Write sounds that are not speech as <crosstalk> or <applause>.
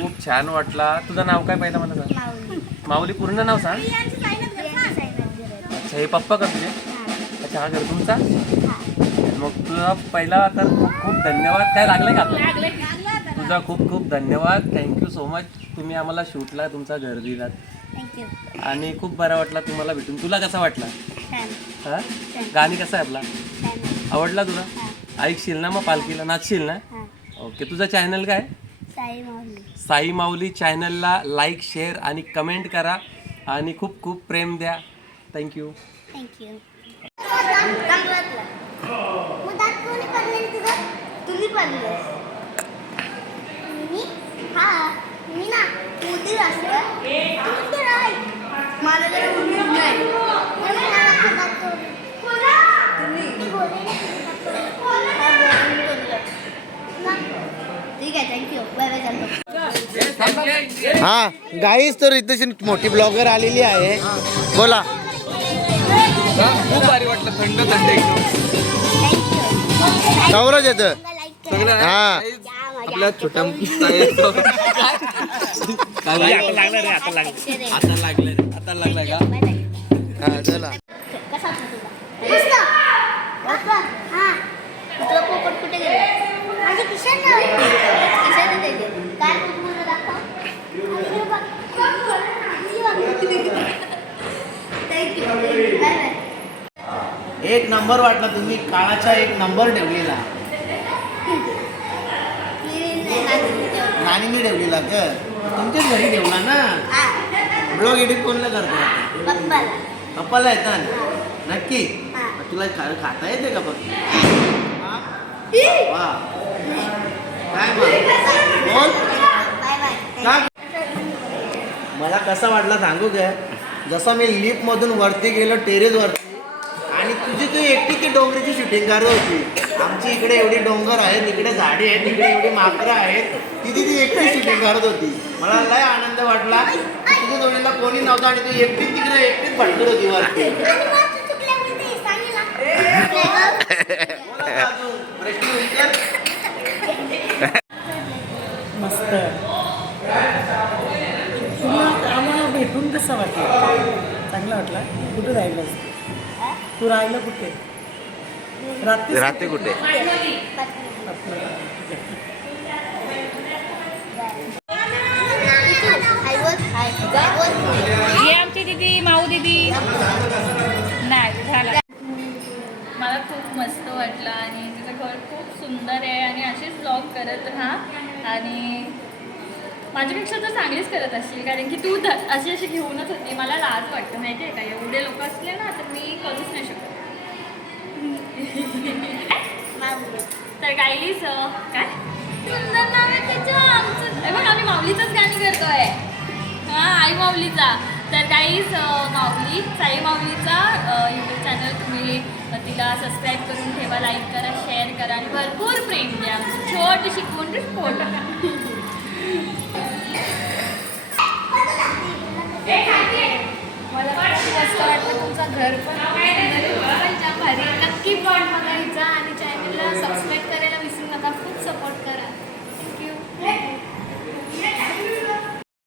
खूप छान वाटला. तुझं नाव काय पहिलं मला सांग? माऊली. पूर्ण नाव सांग. अच्छा हे पप्पा का तुझे? हा. अच्छा हा घर तुमचा? हा. मग तुझा पहिला तर खूप खूप धन्यवाद. काय लागलं का? आपल्याला? तुझा खूप खूप धन्यवाद. थँक्यू सो मच तुम्ही आम्हाला शूटला तुमचा घर दिलात. आणि खूप बरा वाटला तुम्हाला भेटून. तुला कसा वाटला? छान. हा? गाणी कसा आहे आपला. आवडला तुला. ऐकशील ना मग पालखीला नाचशील ना. ओके तुझा चॅनल काय? साई माऊली. साई माऊली चॅनलला लाईक शेअर आणि कमेंट करा आणि खूप खूप प्रेम द्या. थँक्यू तुम्ही पडले. मी? हा. मी ना असलं उंदीर आहे मला जरा उंदीर नाही मला ना हा दात तोडला. तुम्ही मी बोलले हा, बोलून तोडलं. ना. ठीक आहे थँक्यू बाय बाय चालतो हा गाईच तर इथे मोठी ब्लॉगर आलेली आहे. बोला. खूप भारी वाटलं थंड थंड कवरच येतं हा. आपल्या छोट्या आता लागलं आता लागलं का हा चला कुठे गेला? खिशात एक नंबर वाटला तुम्ही काळाचा एक नंबर ठेवलेला. नानीने ठेवलेला का तुमच्याच घरी ठेवला ना. ब्लॉग एडिट कोणला करतो पप्पाला. पप्पाला येतात नक्की हा. तुला खा- खाता येते का बघ हा? काय मग बोल Bye bye. का मला कसा वाटला सांगू काय जसा मी लिफ्टमधून वरती गेलो टेरेसवरती आणि तुझी तू एकटी ती डोंगरीची शूटिंग करत होती आमची इकडे एवढी डोंगर आहेत इकडे झाडे आहेत इकडे एवढी माकडं आहेत तिथे ती एकटी शूटिंग करत होती मला लय आनंद वाटला तुझ्या जोडीला कोणी नव्हतं आणि तू एकटी तिकडे एकटीच भटकत होती वरती आणि माझं चुकल्यामुळे ते सांगितलं. बोला का अजून? प्रश्न विचार. मस्त तुला आम्हाला भेटून कसं वाटलं चांगलं वाटलं कुठे राहिलं? तू राहिलं कुठे? रात्री राहते कुठे. ही आमची दिदी माऊ दिदी. नाही झाला. मला खूप मस्त वाटलं आणि तिचं घर खूप सुंदर आहे आणि असेच ब्लॉग करत राहा. आणि माझ्यापेक्षा तर चांगलीच करत असतील कारण की तू अशी अशी घेऊनच होती. मला लाज वाटतं माहिती आहे का? एवढे लोक असले ना तर मी करूच नाही शकत. <laughs> तर काहीच काय? सुंदर नाव आहे त्याचं आमचं बघ आम्ही माऊलीचंच गाणी करतोय. हा आई माऊलीचा. तर काहीच माऊली साई माऊलीचा यूट्यूब चॅनल तुम्ही तिला सबस्क्राईब करून ठेवा लाईक करा शेअर करा आणि भरपूर प्रेम द्या. छोटी शिकवून <laughs> घर पण सुंदर आहे. पण जाम भारी. नक्की पण